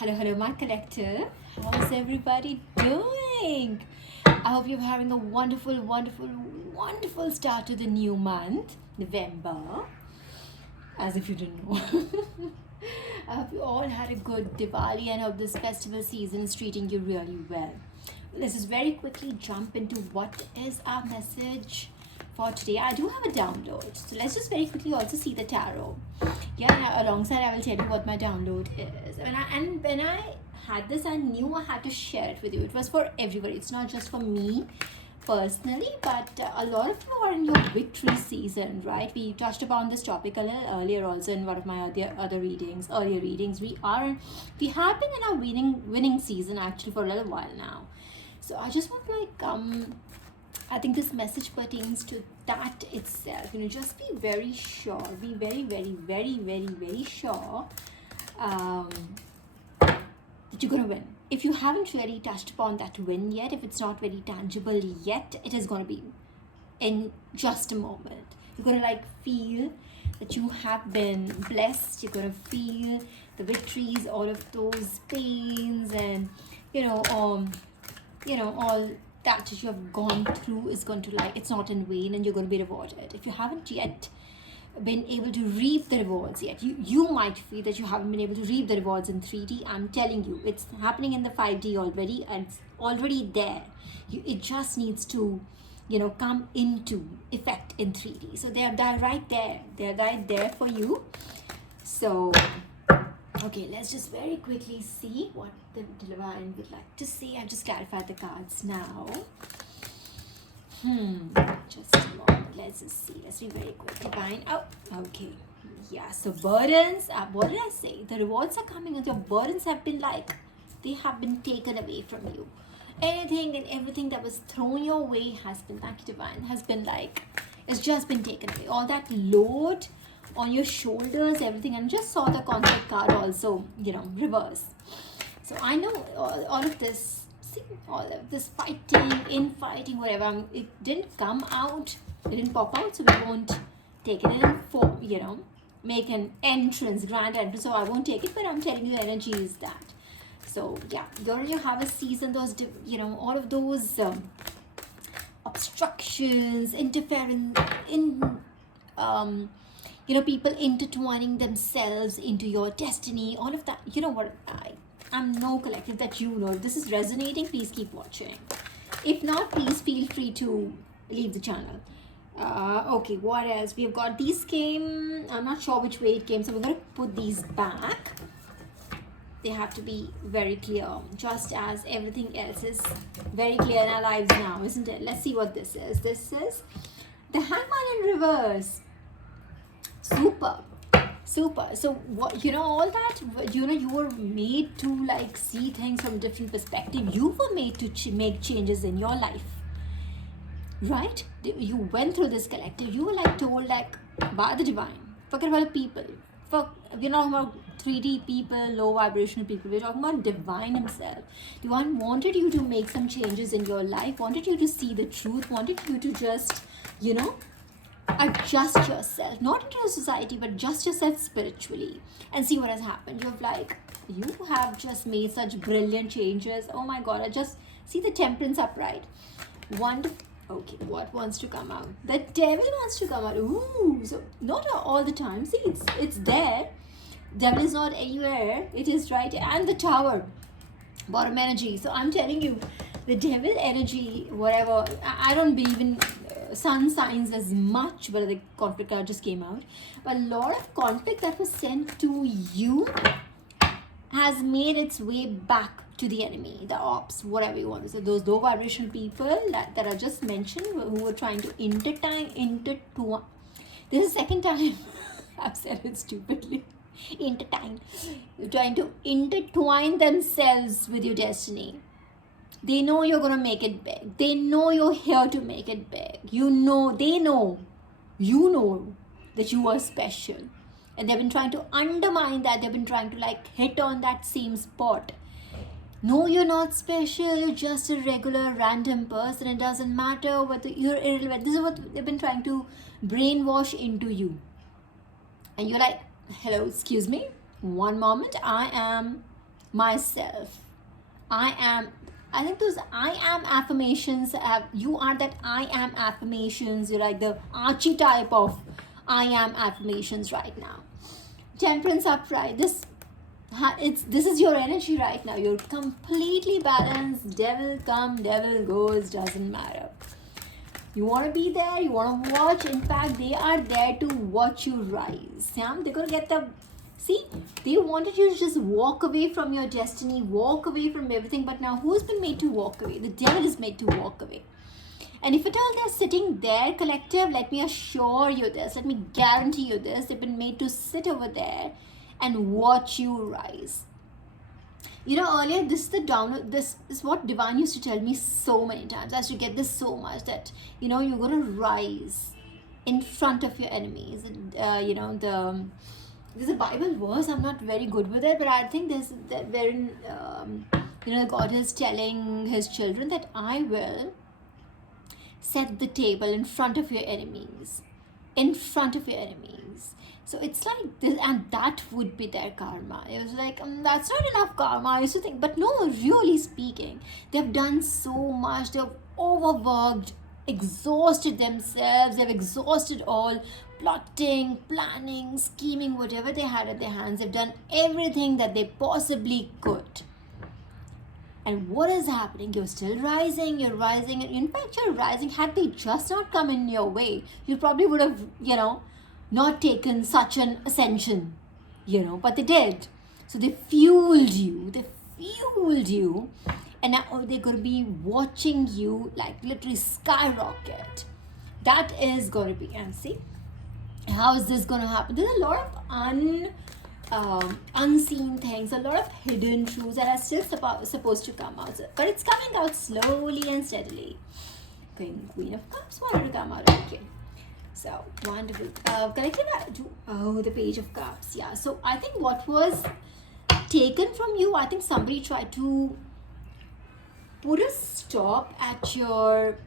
Hello, my collective. How's everybody doing? I hope you're having a wonderful start to the new month, November. As if you didn't know. I hope you all had a good Diwali and hope this festival season is treating you really well. Let's just very quickly jump into what is our message for today. I do have a download, so let's just very quickly also see the tarot. Yeah, alongside I will tell you what my download is. When I had this, I knew I had to share it with you. It was for everybody. It's not just for me personally, but a lot of you are in your victory season, right? We touched upon this topic a little earlier also in one of my earlier readings. We have been in our winning season actually for a little while now. So I just want I think this message pertains to that itself. Just be very sure. Be very sure that you're gonna win. If you haven't really touched upon that win yet, if it's not very tangible yet, it is gonna be in just a moment. You're gonna feel that you have been blessed. You're gonna feel the victories, all of those pains, and all that you have gone through is going to it's not in vain, and you're going to be rewarded. If you haven't yet been able to reap the rewards yet, you might feel that you haven't been able to reap the rewards in 3D. I'm telling you, it's happening in the 5D already, and it's already there. It just needs to come into effect in 3D. So they're right there for you. So okay, let's just very quickly see what the divine would like to say. I've just clarified the cards now. Just a moment. Let's just see. Let's be very quick. Divine. Oh, okay. Yeah, so burdens. What did I say? The rewards are coming, and your burdens have been they have been taken away from you. Anything and everything that was thrown your way has been, thank you, divine, has been it's just been taken away. All that load on your shoulders, everything, and just saw the concept card also, reverse. So I know all of this, all of this fighting, whatever, it didn't come out, it didn't pop out, so we won't take it in for, make an grand entrance, so I won't take it, but I'm telling you the energy is that. So yeah, you have a season, those, all of those obstructions, interference, people intertwining themselves into your destiny, all of that. You know what, I'm no collective that if this is resonating, please keep watching. If not, please feel free to leave the channel. Okay, what else? We've got these came, I'm not sure which way it came, so we're going to put these back. They have to be very clear, just as everything else is very clear in our lives now, isn't it? Let's see what this is. This is the Hangman in reverse. Super. So what, all that, you were made to see things from a different perspective. You were made to make changes in your life, right? You went through this collective. You were told by the divine, forget about the people. We're not about 3D people, low vibrational people. We're talking about divine himself. Divine wanted you to make some changes in your life, wanted you to see the truth, wanted you to just adjust yourself, not into a society, but just yourself spiritually, and see what has happened. You have just made such brilliant changes. Oh my god, I just see the temperance upright. Wonderful. Okay, what wants to come out? The devil wants to come out. Ooh, so not all the time. See, it's there. Devil is not anywhere. It is right, and the tower, bottom energy. So I'm telling you, the devil energy, whatever. I don't believe in sun signs as much, but the conflict card just came out. But a lot of conflict that was sent to you has made its way back to the enemy, the ops, whatever you want to say. Those low vibration people that I just mentioned, who were trying to intertwine. This is the second time I've said it stupidly. Intertwine. They're trying to intertwine themselves with your destiny. They know you're going to make it big. They know you're here to make it big. You know that you are special. And they've been trying to undermine that. They've been trying to hit on that same spot. No, you're not special. You're just a regular random person. It doesn't matter whether you're irrelevant. This is what they've been trying to brainwash into you. And you're hello, excuse me. One moment. I am myself. I am. I think those I am affirmations have, you are that I am affirmations. You're like the archetype of I am affirmations right now. Temperance upright. This is your energy right now. You're completely balanced. Devil come, devil goes, doesn't matter. You want to be there, you want to watch. In fact, they are there to watch you rise. Yeah, they're going to get the. See, they wanted you to just walk away from your destiny, walk away from everything. But now, who's been made to walk away? The devil is made to walk away. And if at all they're sitting there, collective, let me assure you this, let me guarantee you this, they've been made to sit over there and watch you rise. You know, earlier, this is what Divine used to tell me so many times. I used to get this so much that, you know, you're going to rise in front of your enemies. There's a Bible verse, I'm not very good with it, but I think there's that wherein, God is telling his children that I will set the table in front of your enemies. In front of your enemies. So it's like this, and that would be their karma. It was like, that's not enough karma. I used to think, but no, really speaking, they've done so much. They've overworked, exhausted themselves. They've exhausted all plotting, planning, scheming, whatever they had at their hands. They've done everything that they possibly could. And what is happening? You're still rising, you're rising. And in fact, you're rising. Had they just not come in your way, you probably would have, not taken such an ascension, but they did. So they fueled you. And now they're going to be watching you like literally skyrocket. That is going to be, and see, how is this going to happen? There's a lot of unseen things, a lot of hidden truths that are still supposed to come out. But it's coming out slowly and steadily. Queen of Cups wanted to come out. Okay. So, wonderful. Collective, the Page of Cups. Yeah. So, I think what was taken from you, I think somebody tried to put a stop at your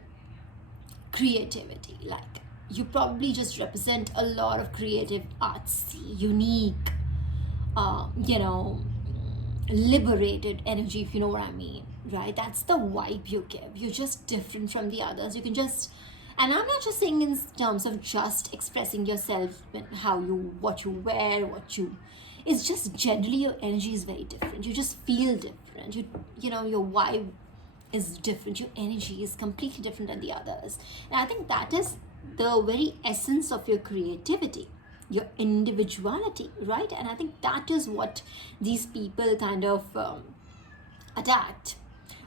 creativity. Like, you probably just represent a lot of creative, artsy, unique, liberated energy, if you know what I mean, right? That's the vibe you give. You're just different from the others. You can just, and I'm not just saying in terms of just expressing yourself, what you wear, it's just generally your energy is very different. You just feel different. Your vibe is different. Your energy is completely different than the others. And I think that is the very essence of your creativity, your individuality, right? And I think that is what these people kind of attacked.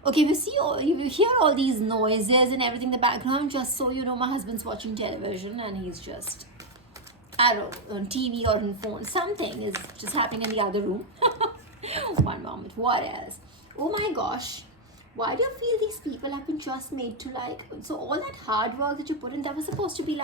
Okay, you hear all these noises and everything in the background. Just so you know, my husband's watching television and he's just, I don't know, on TV or on phone. Something is just happening in the other room. One moment. What else? Oh my gosh. Why do you feel these people have been just made to so all that hard work that you put in, that was supposed to be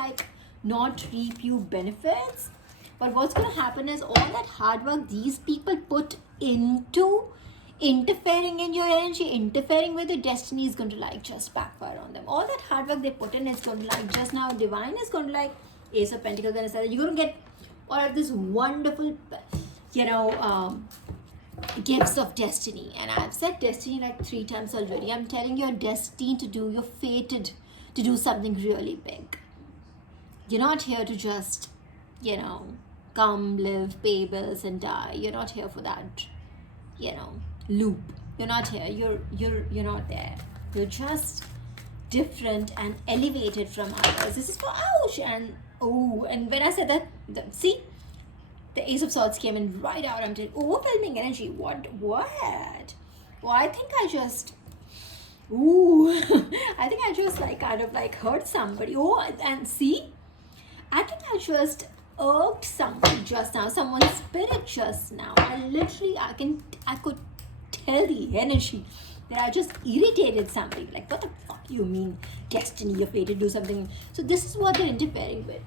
not reap you benefits? But what's going to happen is all that hard work these people put into interfering in your energy, interfering with your destiny, is going to just backfire on them. All that hard work they put in is going to just now, Divine is going to Ace of Pentacles, and you're going to get all of this wonderful, gifts of destiny. And I've said destiny 3 times already. I'm telling you, you're destined to do, you're fated to do something really big. You're not here to just, come, live, pay bills and die. You're not here for that, loop. You're not here. You're not there. You're just different and elevated from others. This is for ouch and when I said that, see, the Ace of Swords came in right out. I'm telling, overwhelming energy. What? Well, I think I just hurt somebody. And see, I think I just irked somebody just now, someone's spirit just now. I could tell the energy that I just irritated somebody. What the fuck you mean destiny, you're fated to do something? So this is what they're interfering with.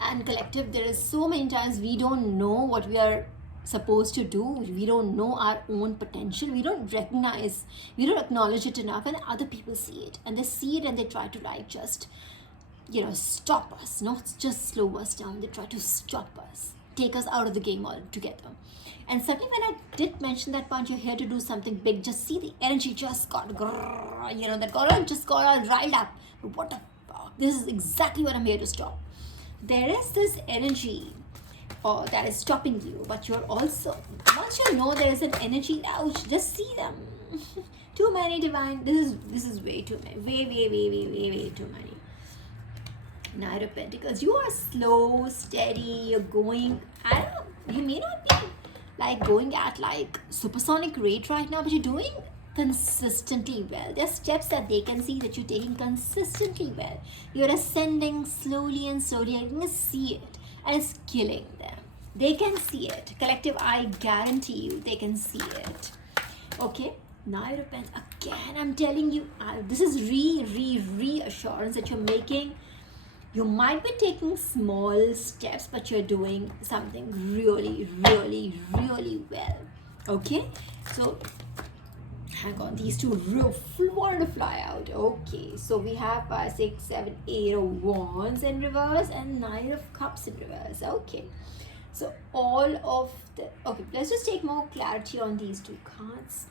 And collective, there is so many times we don't know what we are supposed to do. We don't know our own potential. We don't acknowledge it enough, and other people see it. And they see it and they try to just stop us, not just slow us down. They try to stop us. take us out of the game altogether. And suddenly when I did mention that punch, you're here to do something big, just see the energy just got, that got just got all riled up. What the fuck? This is exactly what I'm here to stop. There is this energy that is stopping you, but you're also, once you know there is an energy, ouch, just see them. Too many, divine. This is way too many. Way too many. Knight of Pentacles. You are slow, steady. You're going. I don't know. You may not be like going at like supersonic rate right now, but you're doing consistently well. There's steps that they can see that you're taking consistently well. You're ascending slowly and slowly. I can see it, and it's killing them. They can see it. Collective, I guarantee you, they can see it. Okay. Knight of Pentacles. Again, I'm telling you, this is reassurance that you're making. You might be taking small steps, but you're doing something really well. Okay, so hang on, these two want to fly out. Okay, so we have 5, 6, 7, 8 of Wands in reverse and 9 of Cups in reverse. Okay, so all of the, okay, let's just take more clarity on these two cards.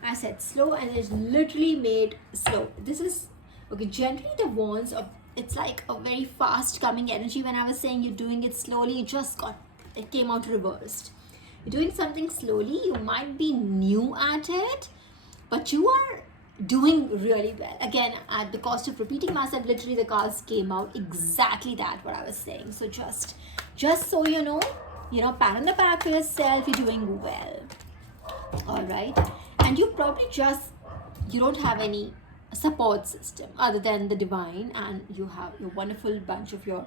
I said slow, and it's literally made slow. This is okay. Generally, the Wands of, it's like a very fast coming energy. When I was saying you're doing it slowly, it came out reversed. You're doing something slowly. You might be new at it, but you are doing really well. Again, at the cost of repeating myself, literally the cards came out exactly that what I was saying. So just so you know, pat on the back for yourself. You're doing well. All right. And you probably you don't have any support system other than the divine, and you have your wonderful bunch of your,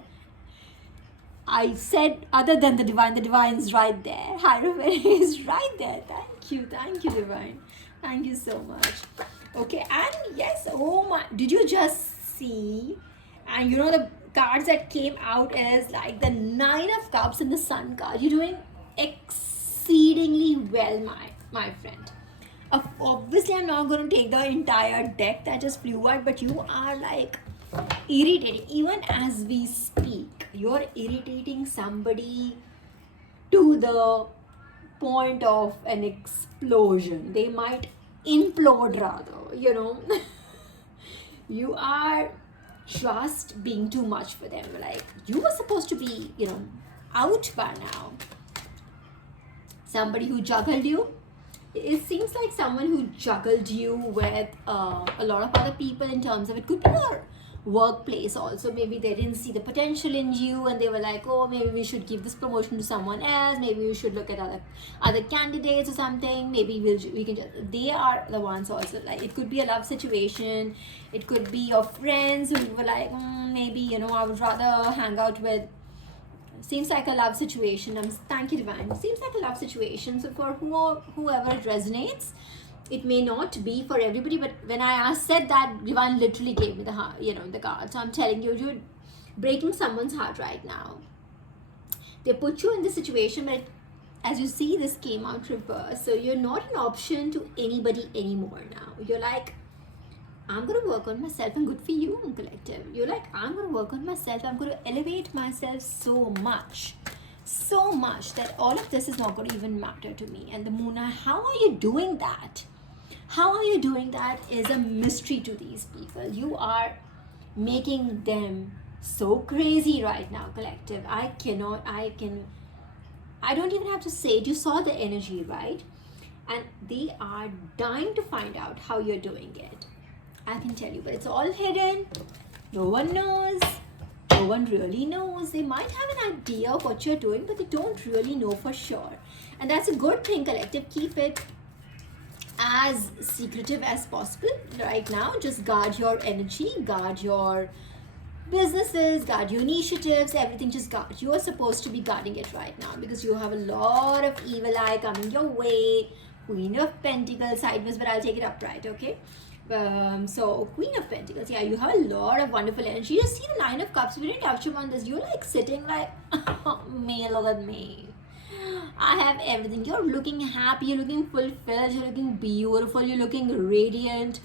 I said other than the divine's right there. Hierophant is right there. Thank you, divine. Thank you so much. Okay, and yes, oh my, did you just see? And the cards that came out is like the 9 of Cups and the Sun card. You're doing exceedingly well, my friend. Obviously, I'm not going to take the entire deck that just flew out, but you are like irritating. Even as we speak, you're irritating somebody to the point of an explosion. They might implode rather, You are just being too much for them. Like, you were supposed to be, out by now. Somebody who juggled you. It seems like someone who juggled you with a lot of other people, in terms of, it could be your workplace also. Maybe they didn't see the potential in you, and they were like, oh, maybe we should give this promotion to someone else. Maybe we should look at other candidates or something. Maybe we can just, they are the ones also. Like, it could be a love situation. It could be your friends who were like, maybe, I would rather hang out with. Seems like a love situation. Thank you, divine. Seems like a love situation. So for whoever it resonates, it may not be for everybody. But when I said that, divine literally gave me the card. So I'm telling you, you're breaking someone's heart right now. They put you in this situation, but as you see, this came out reverse. So you're not an option to anybody anymore now. You're like, I'm going to work on myself, and good for you, collective. You're like, I'm going to work on myself. I'm going to elevate myself so much that all of this is not going to even matter to me. And the moon, how are you doing that? How are you doing that is a mystery to these people. You are making them so crazy right now, collective. I don't even have to say it. You saw the energy, right? And they are dying to find out how you're doing it. I can tell you, but it's all hidden. No one knows. No one really knows. They might have an idea of what you're doing, but they don't really know for sure. And that's a good thing, collective. Keep it as secretive as possible right now. Just guard your energy, guard your businesses, guard your initiatives, everything. Just guard. You are supposed to be guarding it right now, because you have a lot of evil eye coming your way. Queen of Pentacles sideways, but I'll take it upright, okay? So Queen of Pentacles, yeah, you have a lot of wonderful energy. You see the 9 of Cups. We didn't touch on this. You're like sitting like, me, look at me. I have everything. You're looking happy. You're looking fulfilled. You're looking beautiful. You're looking radiant.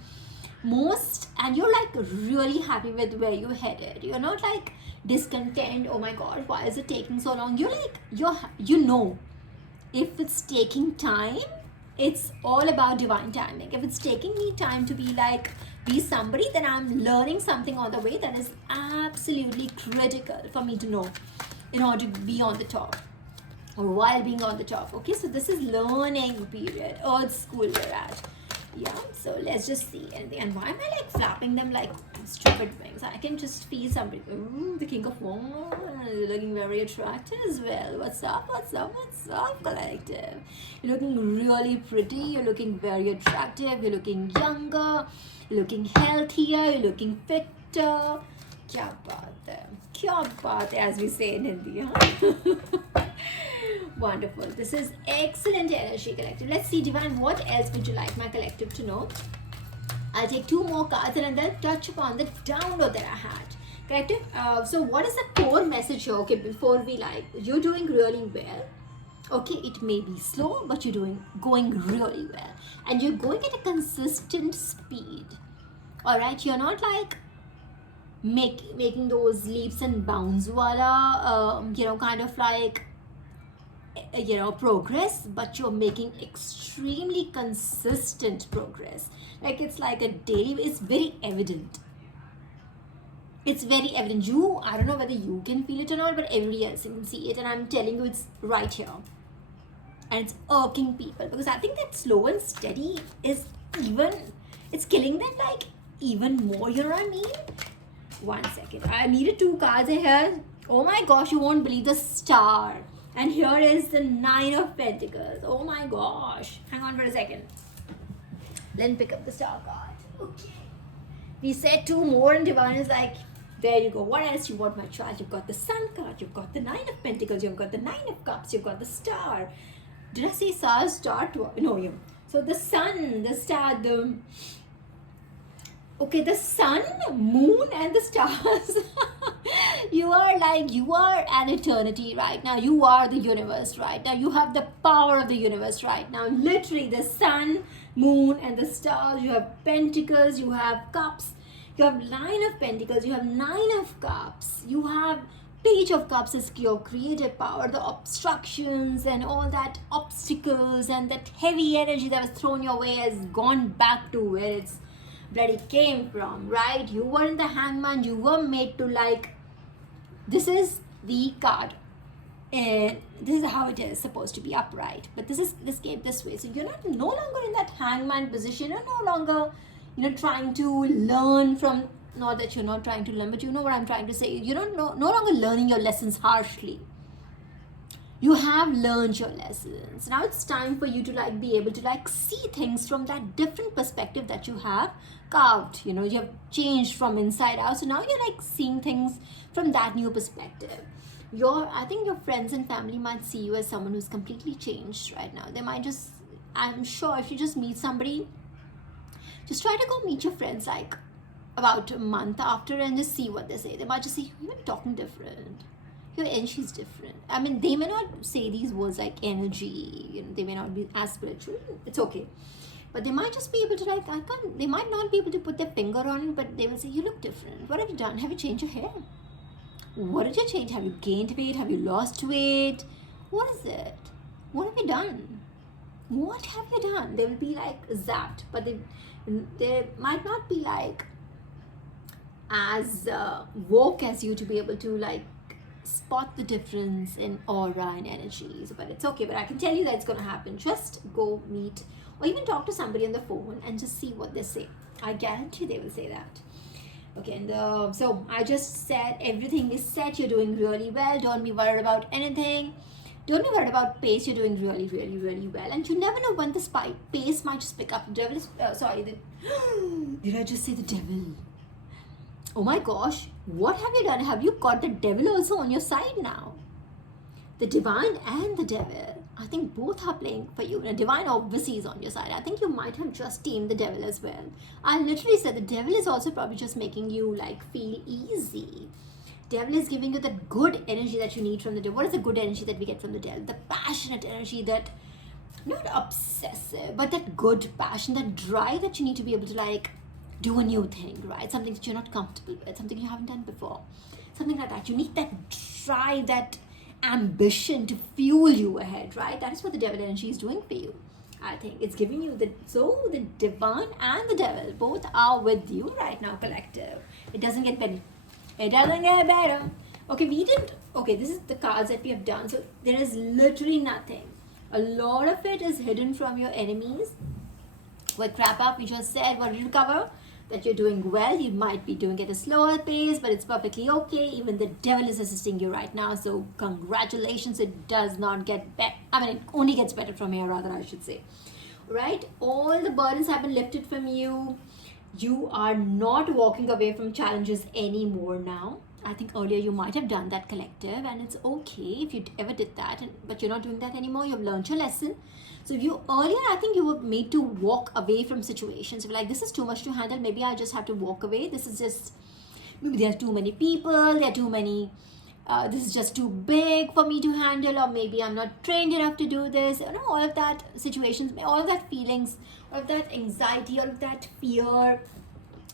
And you're like really happy with where you're headed. You're not like discontent. Oh my god, why is it taking so long? You're like, you know, if it's taking time, it's all about divine timing. If it's taking me time to be like, be somebody, then I'm learning something on the way that is absolutely critical for me to know in order to be on the top, or while being on the top. Okay, so this is learning period, earth school we're at. Yeah, so let's just see. And why am I like flapping them like stupid wings? I can just feel somebody. Ooh, the king of wands, looking very attractive as well. What's up, what's up, what's up, collective? You're looking really pretty, you're looking very attractive, you're looking younger, you're looking healthier, you're looking fitter. Kya baat hai, as we say in Hindi, huh? Wonderful. This is excellent energy, collective. Let's see, Divine, what else would you like my collective to know? I'll take 2 more cards and then touch upon the download that I had. Collective, so what is the core message here? Okay, before we like, you're doing really well. Okay, it may be slow, but you're going really well. And you're going at a consistent speed. Alright, you're not like making those leaps and bounds wala, kind of like, progress, but you're making extremely consistent progress. Like it's like a daily, it's very evident. It's very evident. I don't know whether you can feel it or not, but everybody else can see it, and I'm telling you, it's right here. And it's irking people because I think that slow and steady is it's killing them like even more, you know what I mean? 1 second. I needed 2 cards here. Oh my gosh, you won't believe the star. And here is the 9 of Pentacles. Oh my gosh. Hang on for a second. Then pick up the star card. Okay. We said 2 more and Divine is like, there you go. What else you want, my child? You've got the Sun card. You've got the 9 of Pentacles. You've got the 9 of Cups. You've got the star. Did I say star? No, yeah. So the sun, the star, the sun, moon, and the stars. You are an eternity right now. You are the universe right now. You have the power of the universe right now. Literally, the sun, moon, and the stars. You have pentacles, you have cups, you have 9 of pentacles, you have 9 of cups, you have Page of Cups is your creative power, the obstructions and all that obstacles and that heavy energy that was thrown your way has gone back to where it's bloody came from, right? You were in the Hangman, you were made to like, this is the card and this is how it is supposed to be, upright, but this came this way. So you're no longer in that Hangman position. You're no longer trying to learn from, not that you're not trying to learn, but you know what I'm trying to say. You're no longer learning your lessons harshly. You have learned your lessons. Now it's time for you to like be able to like see things from that different perspective that you have carved. You have changed from inside out. So now you're like seeing things from that new perspective. I think your friends and family might see you as someone who's completely changed right now. They might just, I'm sure if you just meet somebody, just try to go meet your friends like about a month after and just see what they say. They might just say, you're talking different. Your energy is different. I mean, they may not say these words like energy, they may not be as spiritual. It's okay. But they might just be able to like, they might not be able to put their finger on it, but they will say, you look different. What have you done? Have you changed your hair? What did you change? Have you gained weight? Have you lost weight? What is it? What have you done? What have you done? They will be like zapped, but they might not be like as woke as you to be able to like spot the difference in aura and energies. But it's okay. But I can tell you that it's going to happen. Just go meet or even talk to somebody on the phone and just see what they say. I guarantee they will say that. Okay, and so I just said everything is set. You're doing really well. Don't be worried about anything. Don't be worried about pace. You're doing really, really, really well. And you never know when this pace might just pick up. The devil is, did I just say the devil? Oh my gosh, what have you done? Have you got the devil also on your side now? The divine and the devil. I think both are playing for you. The divine obviously is on your side. I think you might have just tamed the devil as well. I literally said the devil is also probably just making you like feel easy. Devil is giving you that good energy that you need from the devil. What is the good energy that we get from the devil? The passionate energy, that not obsessive, but that good passion, that drive that you need to be able to like do a new thing, right? Something that you're not comfortable with, something you haven't done before, something like that. You need that drive, that ambition to fuel you ahead, right? That is what the devil energy is doing for you. I think it's giving you the divine and the devil both are with you right now, collective. It doesn't get better. It doesn't get better. Okay, this is the cards that we have done. So there is literally nothing. A lot of it is hidden from your enemies. What wrap up we just said, what did you cover? That you're doing well. You might be doing it at a slower pace, but it's perfectly okay. Even the devil is assisting you right now. So congratulations. It does not get better. I mean, it only gets better from here, rather, I should say. Right? All the burdens have been lifted from you. You are not walking away from challenges anymore now. I think earlier you might have done that, collective, and it's okay if you ever did that, but you're not doing that anymore. You've learned your lesson. So earlier, I think you were made to walk away from situations. You're like, this is too much to handle. Maybe I just have to walk away. This is just, maybe there are too many people. There are too many, this is just too big for me to handle, or maybe I'm not trained enough to do this. You know, all of that situations, all of that feelings, all of that anxiety, all of that fear,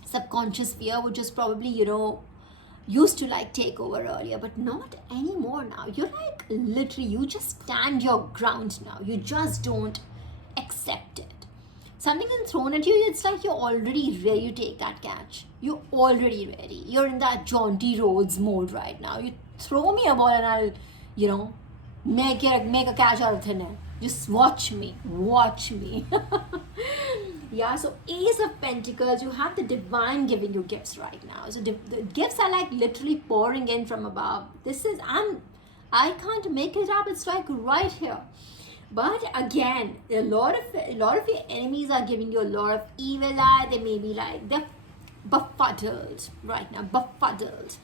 subconscious fear would just probably, used to like take over earlier, but not anymore now. You're like, literally, you just stand your ground now. You just don't accept it. Something is thrown at you, it's like you're already ready to take that catch. You're already ready. You're in that jaunty roads mode right now. You throw me a ball and I'll, make a catch out of thin air. Just watch me. Yeah, so Ace of Pentacles, you have the divine giving you gifts right now. So the gifts are like literally pouring in from above. I can't make it up. It's like right here. But again, a lot of your enemies are giving you a lot of evil eye. They may be like, they're befuddled right now, befuddled.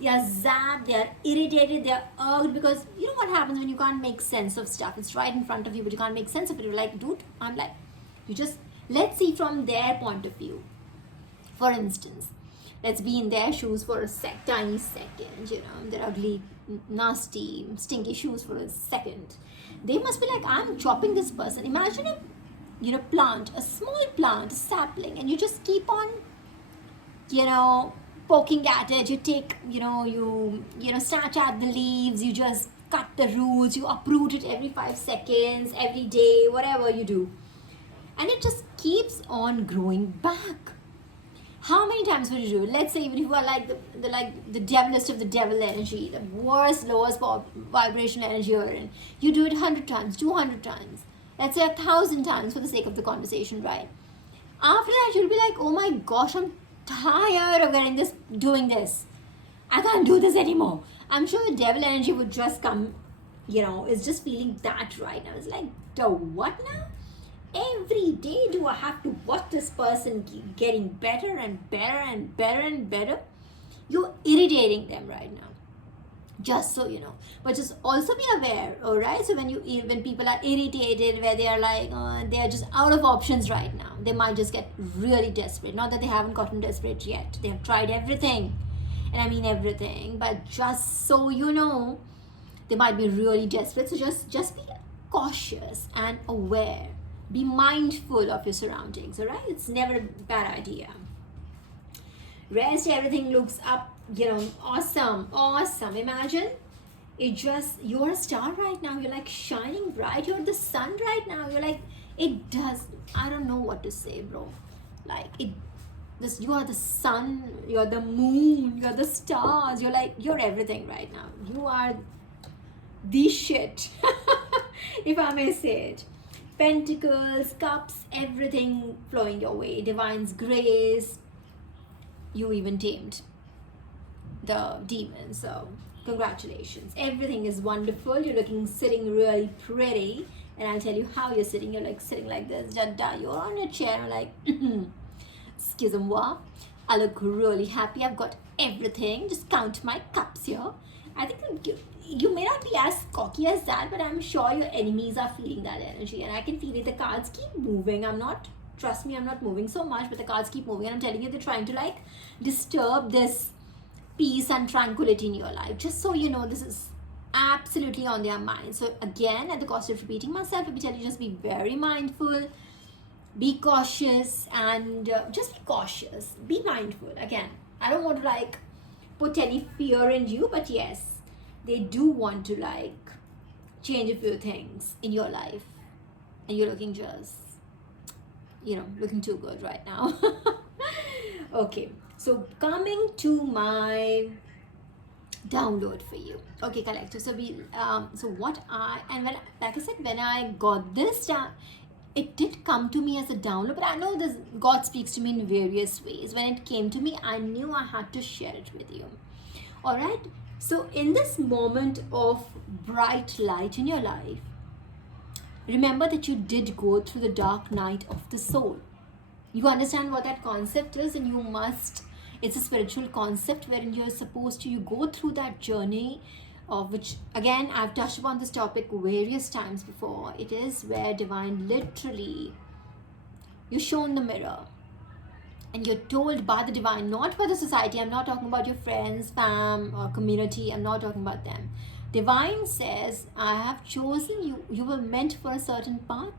They are zapped, they are irritated, they are irked, because you know what happens when you can't make sense of stuff. It's right in front of you, but you can't make sense of it. You're like, dude, let's see from their point of view. For instance, let's be in their shoes for a tiny second, their ugly, nasty, stinky shoes for a second. They must be like, I'm chopping this person. Imagine a plant, a small plant, a sapling, and you just keep on, poking at it. You take, you snatch at the leaves, you just cut the roots, you uproot it every 5 seconds, every day, whatever you do. And it just keeps on growing back. How many times would you do it? Let's say even if you are like the devilest of the devil energy, the worst, lowest vibrational energy you're in, you do it 100 times, 200 times, let's say 1,000 times for the sake of the conversation, right? After that, you'll be like, oh my gosh, I'm tired of doing this. I can't do this anymore. I'm sure the devil energy would just come, is just feeling that right now. It's like, the what now? Every day do I have to watch this person keep getting better and better and better and better? You're irritating them right now. Just so you know. But just also be aware, alright? So when people are irritated, where they are like, they are just out of options right now, they might just get really desperate. Not that they haven't gotten desperate yet. They have tried everything. And I mean everything. But just so you know, they might be really desperate. So just be cautious and aware. Be mindful of your surroundings, all right? It's never a bad idea. Rest, everything looks up, awesome. Imagine you're a star right now. You're like shining bright. You're the sun right now. You're like, I don't know what to say, bro. Like, you are the sun, you're the moon, you're the stars. You're everything right now. You are the shit, if I may say it. Pentacles, cups, everything flowing your way. Divine's grace. You even tamed the demon. So congratulations. Everything is wonderful. You're sitting really pretty. And I'll tell you how you're sitting. You're like sitting like this. You're on a chair like, excusez-moi. I look really happy. I've got everything. Just count my cups here. I think you may not be as cocky as that, but I'm sure your enemies are feeling that energy, and I can feel it. The cards keep moving. Trust me, I'm not moving so much, but the cards keep moving, and I'm telling you, they're trying to like disturb this peace and tranquility in your life. Just so you know, this is absolutely on their mind. So again, at the cost of repeating myself, let me tell you, just be very mindful, be cautious, and just be cautious, be mindful. Again, I don't want to like put any fear in you, but yes, they do want to like change a few things in your life, and you're looking just, looking too good right now. Okay, so coming to my download for you. Okay, collective. So so what I, and when, like I said, when I got this down, it did come to me as a download, but I know this, God speaks to me in various ways. When it came to me, I knew I had to share it with you. All right. So in this moment of bright light in your life, remember that you did go through the dark night of the soul. You understand what that concept is, and you must, it's a spiritual concept wherein you're supposed to, you go through that journey of which, again, I've touched upon this topic various times before. It is where divine literally, you're shown the mirror and you're told by the divine, not by the society. I'm not talking about your friends, fam, or community. I'm not talking about them. Divine says, I have chosen you. You were meant for a certain path.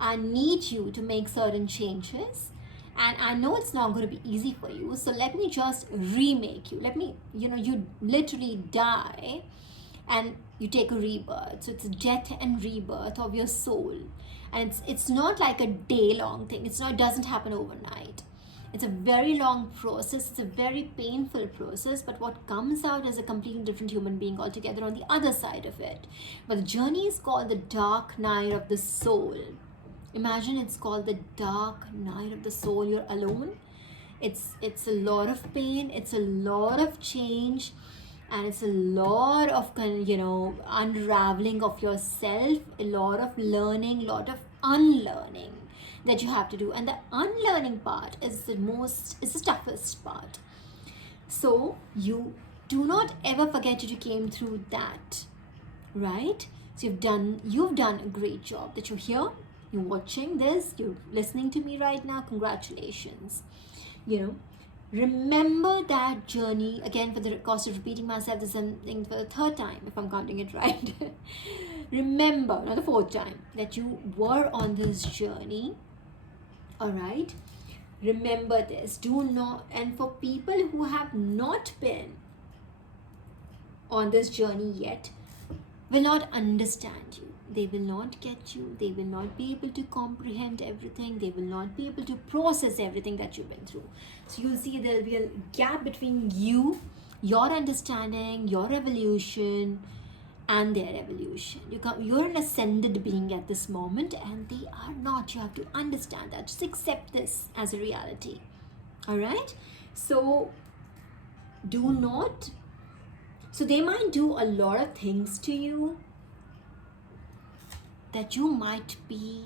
I need you to make certain changes. And I know it's not going to be easy for you. So let me just remake you. Let me, you literally die and you take a rebirth. So it's a death and rebirth of your soul. And it's not like a day long thing. It doesn't happen overnight. It's a very long process. It's a very painful process, but what comes out is a completely different human being altogether on the other side of it. But the journey is called the dark night of the soul. Imagine it's called the dark night of the soul. You're alone. It's a lot of pain. It's a lot of change, and it's a lot of unraveling of yourself. A lot of learning. A lot of unlearning that you have to do, and the unlearning part is the toughest part. So you do not ever forget that you came through that, right? So you've done a great job, that you're here, you're watching this, you're listening to me right now. Congratulations. Remember that journey. Again, for the cost of repeating myself, this is something for the third time, if I'm counting it right. Remember, not the fourth time, that you were on this journey. All right, remember this. Do not, and for people who have not been on this journey yet, will not understand you. They will not get you. They will not be able to comprehend everything. They will not be able to process everything that you've been through. So you'll see there'll be a gap between you, your understanding, your evolution, and their evolution. You're an ascended being at this moment, and they are not. You have to understand that. Just accept this as a reality. All right? So do not. So they might do a lot of things to you that you might be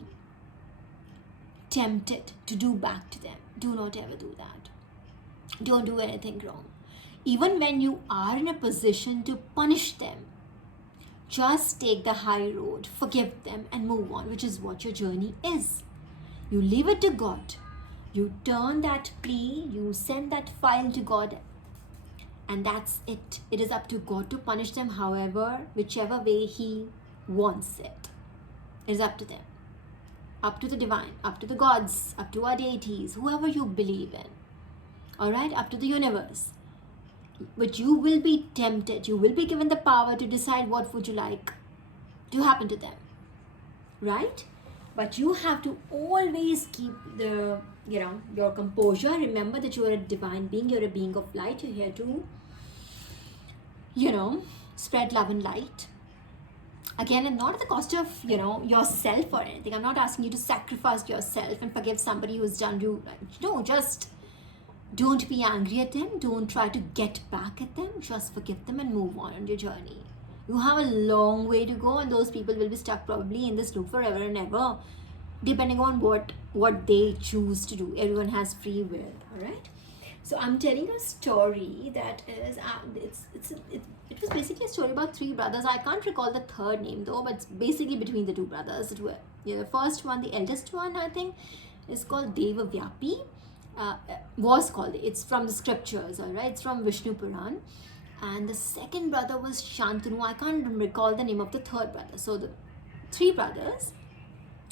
tempted to do back to them. Do not ever do that. Don't do anything wrong. Even when you are in a position to punish them, just take the high road, forgive them, and move on, which is what your journey is. You leave it to God. You turn that plea, you send that file to God, and that's it. It is up to God to punish them whichever way He wants it. It is up to them. Up to the divine, up to the gods, up to our deities, whoever you believe in. All right, up to the universe. But you will be tempted. You will be given the power to decide what would you like to happen to them. Right? But you have to always keep your composure. Remember that you are a divine being. You're a being of light. You're here to, spread love and light. Again, and not at the cost of, yourself or anything. I'm not asking you to sacrifice yourself and forgive somebody who's done you. No, just don't be angry at them. Don't try to get back at them. Just forgive them and move on your journey. You have a long way to go, and those people will be stuck probably in this loop forever and ever, depending on what they choose to do. Everyone has free will, all right? So I'm telling a story that is, it was basically a story about three brothers. I can't recall the third name though, but it's basically between the two brothers. The first one, the eldest one, I think, is called Deva Vyapi. It's from the scriptures, all right? It's from Vishnu Puran. And the second brother was Shantanu. I can't recall the name of the third brother. So the three brothers,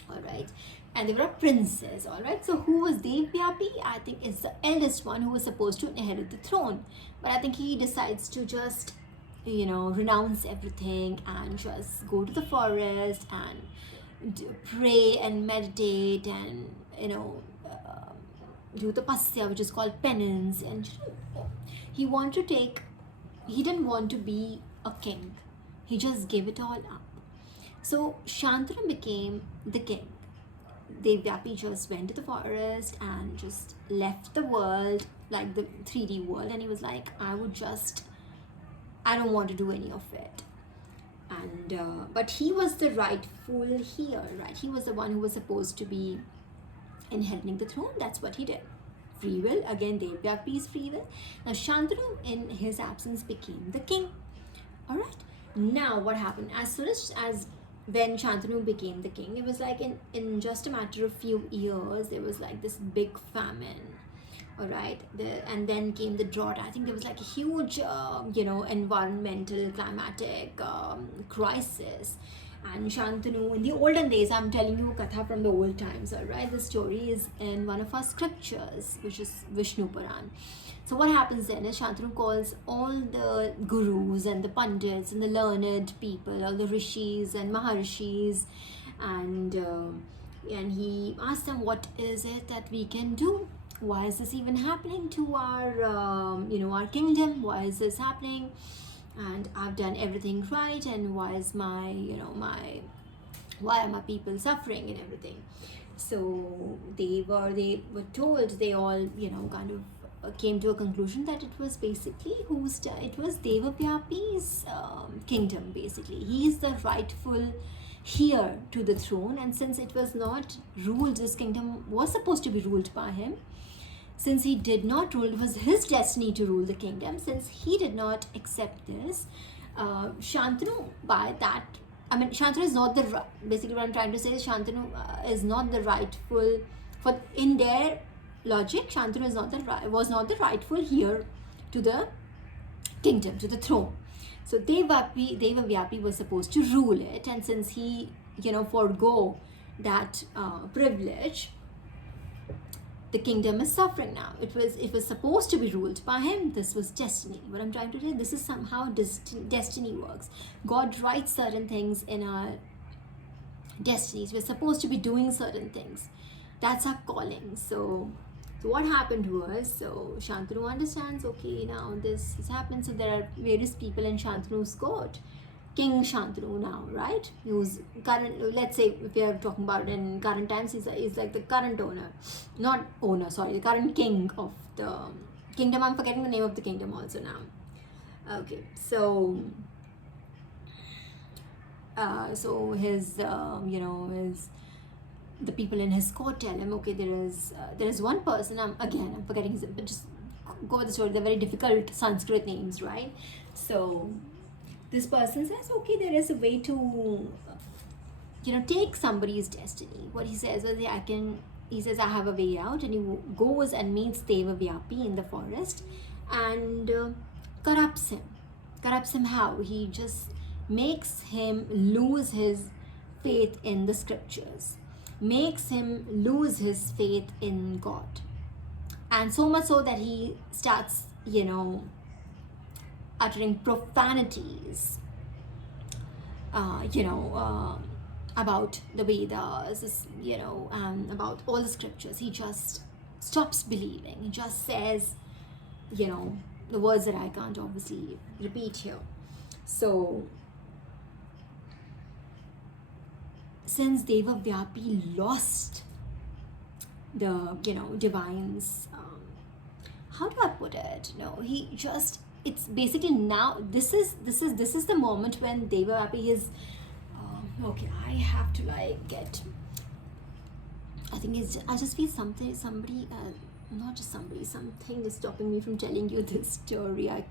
all right, and they were a princess, all right. So who was Devyapi? I think it's the eldest one who was supposed to inherit the throne, but I think he decides to just, renounce everything and just go to the forest and pray and meditate and do the pasya, which is called penance. And he wanted to take, he didn't want to be a king, he just gave it all up. So Shantanu became the king. Devyapi just went to the forest and just left the world, like the 3D world, and he was like, I don't want to do any of it. And but he was the rightful heir, right? He was the one who was supposed to be inheriting the throne. That's what he did. Free will, again, Devyapi's free will. Now Shantanu, in his absence, became the king. All right. Now what happened? As soon as when Shantanu became the king, it was like in just a matter of few years, there was like this big famine. All right, and then came the drought. I think there was like a huge, environmental, climatic crisis. And Shantanu, in the olden days, I'm telling you a katha from the old times, all right? The story is in one of our scriptures, which is Vishnu Puran. So what happens then is Shantanu calls all the gurus and the pandits and the learned people, all the rishis and maharshis, and he asks them, what is it that we can do? Why is this even happening to our our kingdom? Why is this happening? And I've done everything right, and why is why are my people suffering and everything? So they were told, they all kind of came to a conclusion that it was basically it was Devavyapi's kingdom. Basically, he is the rightful heir to the throne, and since it was not ruled, this kingdom was supposed to be ruled by him. Since he did not rule, it was his destiny to rule the kingdom. Since he did not accept this, Shantanu, by that, Shantanu is not basically what I'm trying to say is Shantanu is not the rightful, in their logic, Shantanu was not the rightful heir to the kingdom, to the throne. So Devavyapi was supposed to rule it, and since he, forego that privilege, the kingdom is suffering now. It was supposed to be ruled by him. This was destiny. What I'm trying to say, this is somehow destiny works. God writes certain things in our destinies. We're supposed to be doing certain things. That's our calling. So what happened was, so Shantanu understands, okay, now this has happened. So there are various people in Shantanu's court. King Shantanu now, right? Who's current, let's say if we are talking about it in current times, he's like the current the current king of the kingdom. I'm forgetting the name of the kingdom also now. Okay, so his the people in his court tell him, okay, there is one person, I'm forgetting his name, but just go with the story. They're very difficult Sanskrit names, right? So this person says, okay, there is a way to take somebody's destiny. What he says is, he says, I have a way out, and he goes and meets Devavyapi in the forest and corrupts him. How? He just makes him lose his faith in the scriptures, makes him lose his faith in God, and so much so that he starts uttering profanities, about the Vedas, about all the scriptures. He just stops believing. He just says, the words that I can't obviously repeat here. So, since Devavyapi lost the, divines, how do I put it? He just, it's basically now, this is the moment when Devavyapi is, okay, I have to get, I think I just feel something is stopping me from telling you this story. I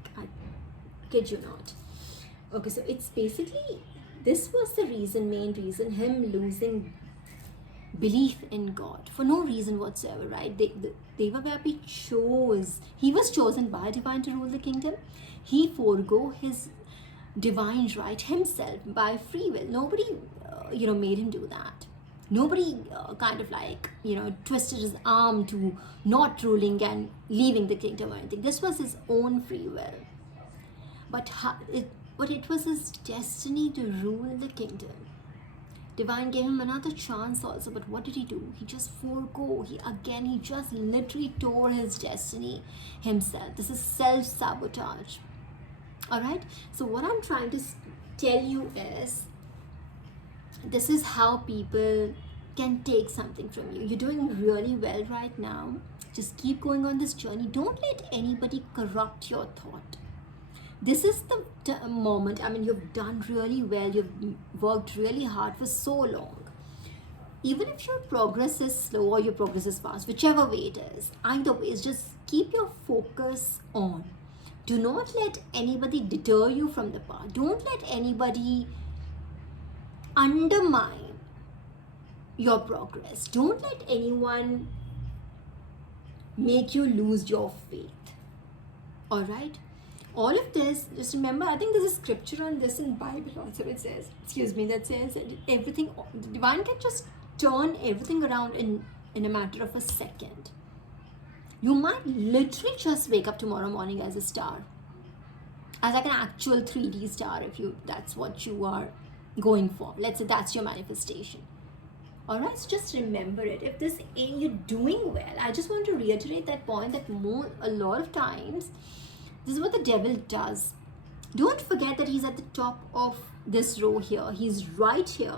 kid you not. Okay, so it's basically, this was the main reason, him losing belief in God for no reason whatsoever, right? Devavyapi he was chosen by divine to rule the kingdom. He forego his divine right himself by free will. Nobody, made him do that. Nobody kind of like, twisted his arm to not ruling and leaving the kingdom or anything. This was his own free will. But it was his destiny to rule the kingdom. Divine gave him another chance also, but what did he do? He just forego. He just literally tore his destiny himself. This is self-sabotage. Alright? So what I'm trying to tell you is, this is how people can take something from you. You're doing really well right now. Just keep going on this journey. Don't let anybody corrupt your thought. This is the moment. I mean, you've done really well. You've worked really hard for so long. Even if your progress is slow or your progress is fast, whichever way it is, either way, just keep your focus on. Do not let anybody deter you from the path. Don't let anybody undermine your progress. Don't let anyone make you lose your faith. All right? All of this, just remember, I think there's a scripture on this in Bible also. It says, that says that everything, the divine can just turn everything around in a matter of a second. You might literally just wake up tomorrow morning as a star, as like an actual 3D star, if that's what you are going for. Let's say that's your manifestation. All right, so just remember it. If this ain't you doing well, I just want to reiterate that point, that a lot of times, this is what the devil does. Don't forget that he's at the top of this row here. He's right here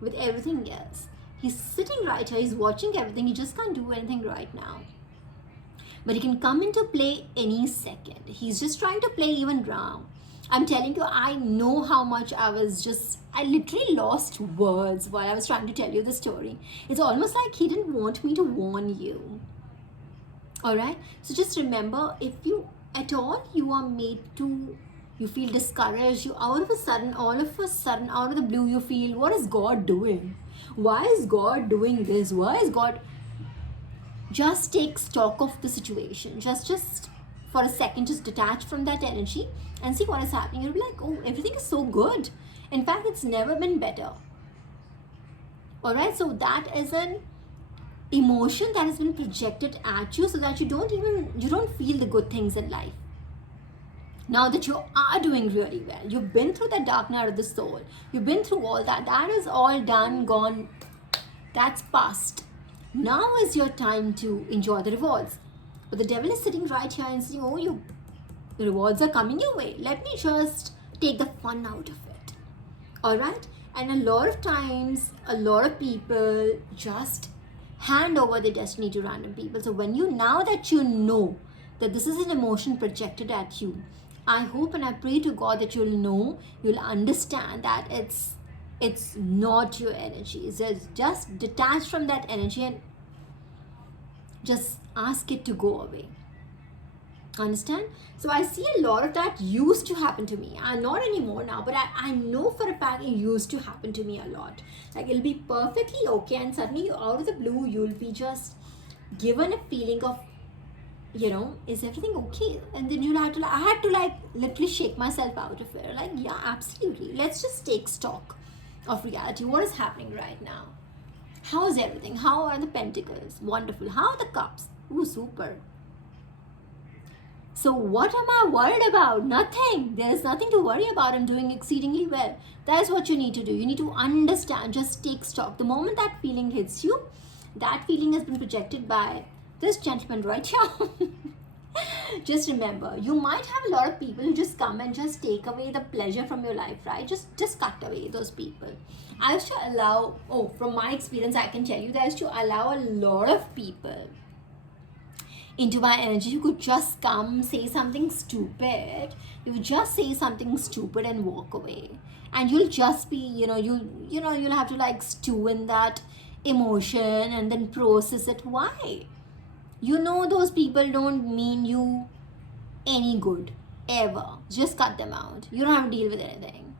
with everything else. He's sitting right here. He's watching everything. He just can't do anything right now. But he can come into play any second. He's just trying to play even wrong. I'm telling you, I know how much I literally lost words while I was trying to tell you the story. It's almost like he didn't want me to warn you. All right? So just remember, if you at all you are made to, you feel discouraged, you all of a sudden out of the blue, you feel, what is God doing? Why is God doing this? Why is God? Just take stock of the situation. Just for a second, just detach from that energy and see what is happening. You'll be like, oh, everything is so good. In fact, it's never been better. All right, so that is an emotion that has been projected at you so that you don't feel the good things in life. Now that you are doing really well, you've been through the dark night of the soul, you've been through all that, that is all done, gone, that's past. Now is your time to enjoy the rewards. But the devil is sitting right here and saying, oh, the rewards are coming your way, let me just take the fun out of it. All right? And a lot of times, a lot of people just hand over their destiny to random people. So now that you know that this is an emotion projected at you, I hope and I pray to God that you'll understand that it's not your energy. It's just detach from that energy and just ask it to go away. Understand? So I see a lot of that used to happen to me. Not anymore now, but I know for a fact it used to happen to me a lot. Like, it'll be perfectly okay and suddenly out of the blue you'll be just given a feeling of, is everything okay? And then I had to literally shake myself out of it. Like, yeah, absolutely. Let's just take stock of reality. What is happening right now? How is everything? How are the pentacles? Wonderful. How are the cups? Ooh, super. So what am I worried about? Nothing. There is nothing to worry about. I'm doing exceedingly well. That is what you need to do. You need to understand. Just take stock. The moment that feeling hits you, that feeling has been projected by this gentleman right here. Just remember, you might have a lot of people who just come and just take away the pleasure from your life, right? Just cut away those people. I used to allow, from my experience, I can tell you that I used to allow a lot of people into my energy. You could just come, say something stupid. You would just say something stupid and walk away. And you'll just be, you'll have to stew in that emotion and then process it. Why? Those people don't mean you any good, ever. Just cut them out. You don't have to deal with anything.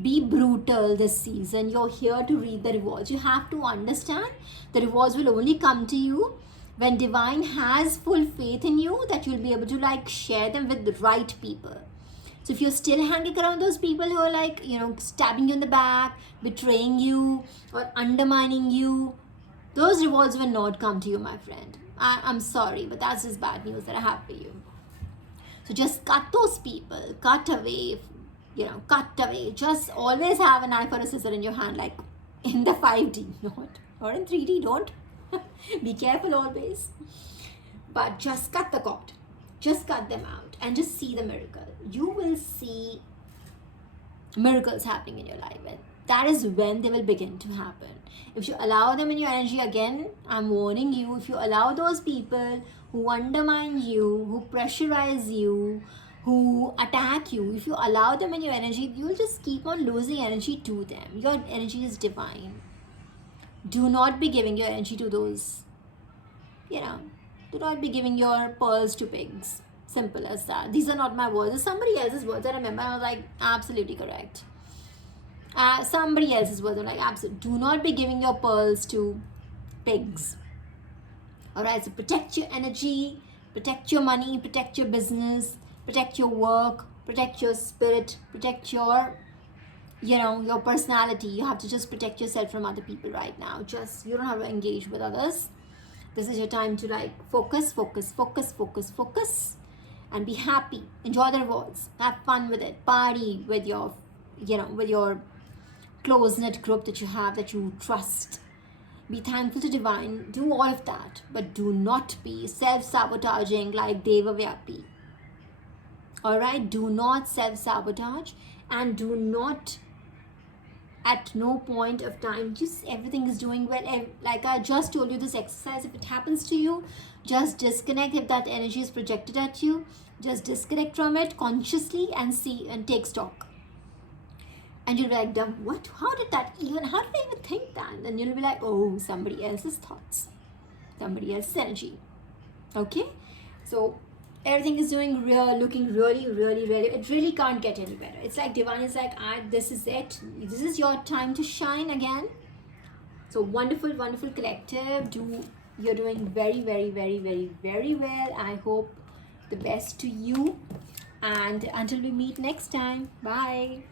Be brutal this season. You're here to reap the rewards. You have to understand the rewards will only come to you when divine has full faith in you that you'll be able to share them with the right people. So if you're still hanging around those people who are like, stabbing you in the back, betraying you, or undermining you, those rewards will not come to you, my friend. I'm sorry, but that's just bad news that I have for you. So just cut those people, cut away, cut away. Just always have a knife or a scissor in your hand, like in the 5D, not, or in 3D, don't. Be careful always. But just cut the cord. Just cut them out and just see the miracle. You will see miracles happening in your life, and that is when they will begin to happen. If you allow them in your energy, again, I'm warning you, if you allow those people who undermine you, who pressurize you, who attack you, if you allow them in your energy, you will just keep on losing energy to them. Your energy is divine. Do not be giving your energy to those, do not be giving your pearls to pigs. Simple as that. These are not my words. It's somebody else's words. I remember. I was like, absolutely correct. Somebody else's words. I'm like, absolutely. Do not be giving your pearls to pigs. Alright, so protect your energy, protect your money, protect your business, protect your work, protect your spirit, protect your your personality. You have to just protect yourself from other people right now. You don't have to engage with others. This is your time to like focus, and be happy. Enjoy the rewards. Have fun with it. Party with your, with your close-knit group that you have, that you trust. Be thankful to divine. Do all of that. But do not be self-sabotaging like Deva Vyapi. Alright? Do not self-sabotage, and do not, at no point of time, just everything is doing well. Like I just told you, this exercise, if it happens to you, just disconnect. If that energy is projected at you, just disconnect from it consciously and see and take stock. And you'll be like, what? How did I even think that? And you'll be like, oh, somebody else's thoughts, somebody else's energy. Okay? So everything is looking really, really, really, it really can't get any better. It's like divine is like, this is it. This is your time to shine again. So wonderful, wonderful collective. You're doing very, very, very, very, very well. I hope the best to you. And until we meet next time, bye.